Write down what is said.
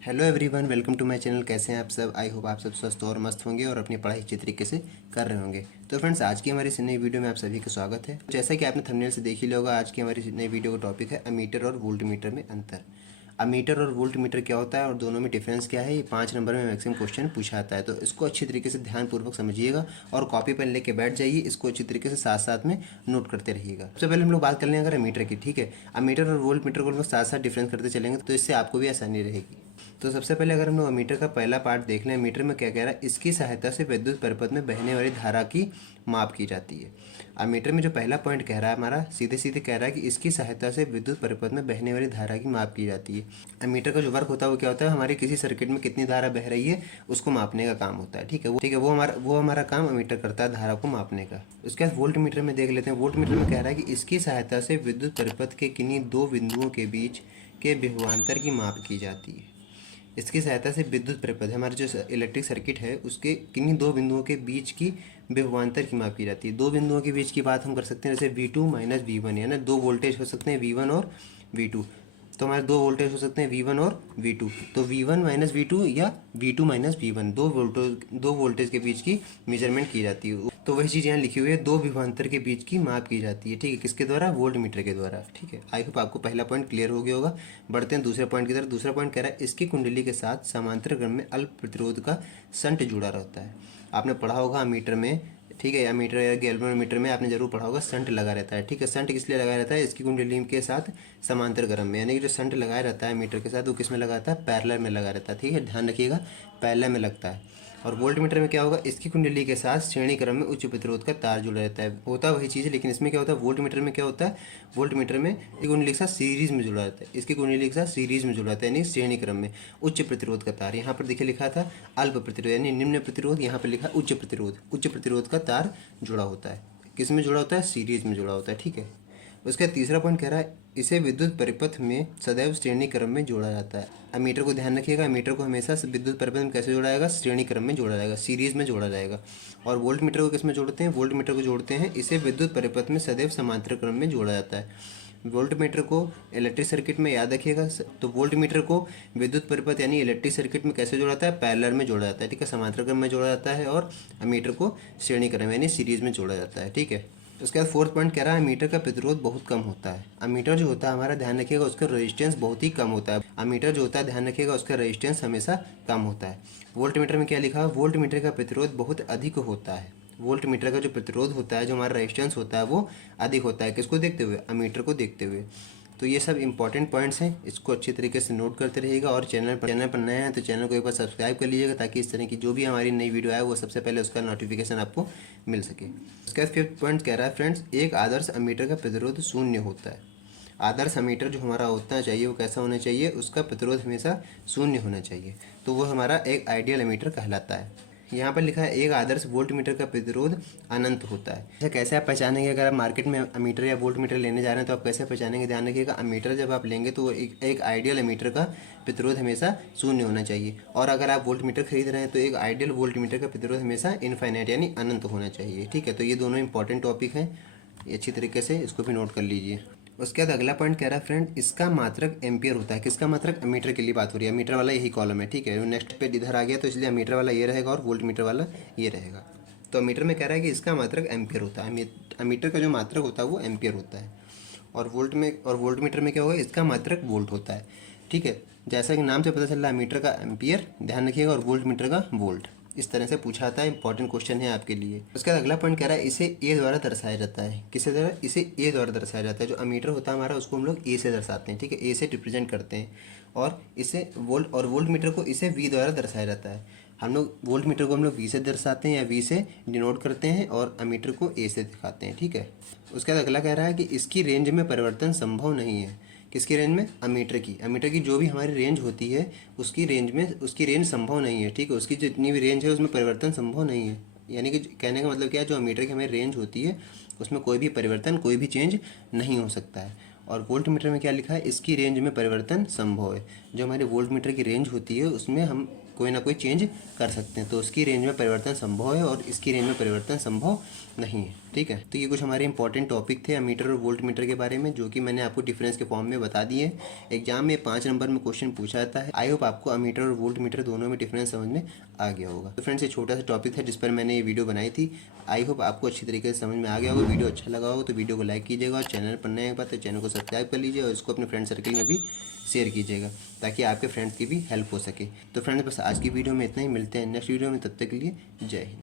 Hello everyone, welcome to my channel. कैसे हैं आप सब? आई होप आप सब स्वस्थ और मस्त होंगे और अपनी पढ़ाई अच्छी तरीके से कर रहे होंगे। तो फ्रेंड्स, आज की हमारी इस नई वीडियो में आप सभी का स्वागत है। जैसा कि आपने थंबनेल से देख ही लिया होगा, आज की हमारी नई वीडियो का टॉपिक है अमीटर और वोल्ट मीटर में अंतर। अमीटर और वोल्ट मीटर क्या होता है और दोनों में डिफरेंस क्या है, ये 5 नंबर में मैक्सिमम क्वेश्चन पूछा आता है। तो इसको अच्छी तरीके से ध्यानपूर्वक समझिएगा और कॉपी पेन लेके बैठ जाइए। इसको अच्छी तरीके से साथ साथ में नोट करते रहिएगा। सबसे पहले हम लोग बात कर लेंगे अगर अमीटर की, ठीक है। अमीटर और वोल्ट मीटर को हम लोग साथ साथ डिफरेंस करते चलेंगे, तो इससे आपको भी आसानी रहेगी। तो सबसे पहले अगर हम लोग मीटर का पहला पार्ट देख लें, मीटर में क्या कह रहा है, इसकी सहायता से विद्युत परिपथ में बहने वाली धारा की माप की जाती है। मीटर में जो पहला पॉइंट कह रहा है हमारा, सीधे सीधे कह रहा है कि इसकी सहायता से विद्युत परिपथ में बहने वाली धारा की माप की जाती है। मीटर का जो वर्क होता है वो क्या होता है, हमारी किसी सर्किट में कितनी धारा बह रही है उसको मापने का काम होता है, ठीक है। वो हमारा काम मीटर करता है, धारा को मापने का। उसके बाद वोल्ट मीटर में देख लेते हैं। वोल्ट मीटर में कह रहा है कि इसकी सहायता से विद्युत परिपथ के किन्हीं दो बिंदुओं के बीच के विभवांतर की माप की जाती है। इसकी सहायता से विद्युत परिपथ, हमारे जो इलेक्ट्रिक सर्किट है उसके किन्हीं दो बिंदुओं के बीच की विभवांतर की माप की जाती है। दो बिंदुओं के बीच की बात हम कर सकते हैं, जैसे V2 माइनस V1, यानी दो वोल्टेज हो सकते हैं V1 और V2। तो हमारे दो वोल्टेज हो सकते हैं V1 और V2। तो V1 माइनस V2 या V2 माइनस V1, दो वोल्टेज के बीच की मेजरमेंट की जाती है। तो वही चीज़ यहाँ लिखी हुई है, दो विभवांतर के बीच की माप की जाती है, ठीक है। किसके द्वारा? वोल्ट मीटर के द्वारा, ठीक है। आई होप आपको पहला पॉइंट क्लियर हो गया होगा। बढ़ते हैं दूसरे पॉइंट की तरफ। दूसरा पॉइंट कह रहा है इसकी कुंडली के साथ समांतर क्रम में अल्प प्रतिरोध का संट जुड़ा रहता है। आपने पढ़ा होगा मीटर में, ठीक है, या मीटर या गैल्वेनोमीटर में आपने जरूर पढ़ा होगा, संट लगा रहता है, ठीक है। संट किस लिए लगाया रहता है? इसकी कुंडली के साथ समांतर क्रम में, यानी कि जो संट लगाया रहता है मीटर के साथ वो किस में लगाता है? पैरेलल में लगा रहता है, ठीक है। ध्यान रखिएगा, पैरेलल में लगता है। और वोल्ट मीटर में क्या होगा, इसकी कुंडली के साथ श्रेणी क्रम में उच्च प्रतिरोध का तार जुड़ा रहता है। होता वही चीज़ है, लेकिन इसमें क्या होता है, वोल्ट मीटर में क्या होता है, वोल्ट मीटर में इसकी कुंडली के साथ सीरीज में जुड़ा रहता है। इसकी कुंडली के साथ सीरीज में जुड़ा रहता है, यानी श्रेणी क्रम में उच्च प्रतिरोध का तार। यहाँ पर देखिए लिखा था अल्प प्रतिरोध यानी निम्न प्रतिरोध, यहाँ पर लिखा उच्च प्रतिरोध। उच्च प्रतिरोध का तार जुड़ा होता है। किस में जुड़ा होता है? सीरीज में जुड़ा होता है, ठीक है। उसका तीसरा पॉइंट कह रहा है इसे विद्युत परिपथ में सदैव श्रेणी क्रम में जोड़ा जाता है। अमीटर को ध्यान रखिएगा, अमीटर को हमेशा विद्युत परिपथ में कैसे जोड़ा जाएगा? श्रेणी क्रम में जोड़ा जाएगा, सीरीज में जोड़ा जाएगा। और वोल्ट मीटर को किस में जोड़ते हैं? वोल्ट मीटर को जोड़ते हैं, इसे विद्युत परिपथ में सदैव समांतर क्रम में जोड़ा जाता है। वोल्ट मीटर को इलेक्ट्रिक सर्किट में याद रखिएगा, तो वोल्ट मीटर को विद्युत परिपथ यानी इलेक्ट्रिक सर्किट में कैसे जोड़ा जाता है? पैरेलल में जोड़ा जाता है, ठीक है, समांतर क्रम में जोड़ा जाता है। और मीटर को श्रेणी क्रम यानी सीरीज में जोड़ा जाता है, ठीक है। उसके बाद फोर्थ पॉइंट कह रहा है मीटर का प्रतिरोध बहुत कम होता है। अमीटर जो होता है हमारा, ध्यान रखिएगा, उसका रेजिस्टेंस बहुत ही कम होता है। अमीटर जो होता है, ध्यान रखिएगा, उसका रेजिस्टेंस हमेशा कम होता है। वोल्ट मीटर में क्या लिखा है? वोल्ट मीटर का प्रतिरोध बहुत अधिक होता है। वोल्ट मीटर का जो प्रतिरोध होता है, जो हमारा रेजिस्टेंस होता है, वो अधिक होता है। किसको देखते हुए? अमीटर को देखते हुए। तो ये सब इंपॉर्टेंट पॉइंट्स हैं, इसको अच्छी तरीके से नोट करते रहिएगा। और चैनल पर नए हैं तो चैनल को एक बार सब्सक्राइब कर लीजिएगा, ताकि इस तरह की जो भी हमारी नई वीडियो आए वो सबसे पहले उसका नोटिफिकेशन आपको मिल सके। उसके बाद फिफ्थ पॉइंट कह रहा है फ्रेंड्स, एक आदर्श अमीटर का प्रतिरोध शून्य होता है। आदर्श अमीटर जो हमारा होता चाहिए वो कैसा होना चाहिए? उसका प्रतिरोध हमेशा शून्य होना चाहिए। तो वो हमारा एक आइडियल अमीटर कहलाता है। यहाँ पर लिखा है एक आदर्श वोल्ट मीटर का प्रतिरोध अनंत होता है। ऐसा कैसे आप पहचानेंगे? अगर आप मार्केट में अमीटर या वोल्ट मीटर लेने जा रहे हैं तो आप कैसे पहचानेंगे? ध्यान रखिएगा, अमीटर जब आप लेंगे तो एक आइडियल अमीटर का प्रतिरोध हमेशा शून्य होना चाहिए। और अगर आप वोल्ट मीटर खरीद रहे हैं तो एक आइडियल वोल्ट मीटर का प्रतिरोध हमेशा इनफाइनाइट यानी अनंत होना चाहिए, ठीक है। तो ये दोनों इंपॉर्टेंट टॉपिक हैं, अच्छी तरीके से इसको भी नोट कर लीजिए। उसके बाद अगला पॉइंट कह रहा है फ्रेंड, इसका मात्रक एम्पियर होता है। किसका मात्रक? अमीटर के लिए बात हो रही है। अमीटर वाला यही कॉलम है, ठीक है। नेक्स्ट पेज इधर आ गया तो इसलिए अमीटर वाला ये रहेगा और वोल्ट मीटर वाला ये रहेगा। तो अमीटर में कह रहा है कि इसका मात्रक एम्पियर होता है। अमीटर का जो मात्रक होता है वो एम्पियर होता है। और वोल्ट मीटर में क्या होगा? इसका मात्रक वोल्ट होता है, ठीक है। जैसा कि नाम से पता चल रहा है, मीटर का एम्पियर ध्यान रखिएगा और वोल्ट मीटर का वोल्ट। इस तरह से पूछा था, इंपॉर्टेंट क्वेश्चन है आपके लिए। उसका अगला पॉइंट कह रहा है इसे ए द्वारा दर्शाया जाता है। किससे द्वारा? इसे ए द्वारा दर्शाया जाता है। जो अमीटर होता है हमारा उसको हम लोग ए से दर्शाते हैं, ठीक है, ए से रिप्रेजेंट करते हैं। और इसे वोल्ट मीटर को इसे वी द्वारा दर्शाया जाता है। हम लोग वोल्ट मीटर को हम लोग वी से दर्शाते हैं या वी से डिनोट करते हैं, और अमीटर को ए से दिखाते हैं, ठीक है। उसके बाद अगला कह रहा है कि इसकी रेंज में परिवर्तन संभव नहीं है। किसकी रेंज में? अमीटर की जो भी हमारी रेंज होती है उसकी रेंज संभव नहीं है, ठीक है। उसकी जितनी भी रेंज है उसमें परिवर्तन संभव नहीं है। यानी कि कहने का मतलब क्या है, जो अमीटर की हमारी रेंज होती है उसमें कोई भी परिवर्तन, कोई भी चेंज नहीं हो सकता है। और वोल्ट मीटर में क्या लिखा है? इसकी रेंज में परिवर्तन संभव है। जो हमारे वोल्ट मीटर की रेंज होती है उसमें हम कोई ना कोई चेंज कर सकते हैं, तो उसकी रेंज में परिवर्तन संभव है और इसकी रेंज में परिवर्तन संभव नहीं है। ठीक है, तो ये कुछ हमारे इंपॉर्टेंट टॉपिक थे अमीटर और वोल्ट मीटर के बारे में, जो कि मैंने आपको डिफरेंस के फॉर्म में बता दिए। एग्जाम में 5 नंबर में क्वेश्चन पूछा जाता है। आई होप आपको अमीटर और वोल्ट मीटर दोनों में डिफरेंस समझ में आ गया होगा। तो फ्रेंड्स, ये छोटा सा टॉपिक था जिस पर मैंने ये वीडियो बनाई थी। आई होप आपको अच्छी तरीके से समझ में आ गया होगा। वीडियो अच्छा लगा हो तो वीडियो को लाइक कीजिएगा, और चैनल पर नए हैं तो चैनल को सब्सक्राइब कर लीजिए, और इसको अपने फ्रेंड सर्कल में भी शेयर कीजिएगा ताकि आपके फ्रेंड्स की भी हेल्प हो सके। तो फ्रेंड्स, बस आज की वीडियो में इतना ही। मिलते हैं नेक्स्ट वीडियो में, तब तक के लिए जय हिंद।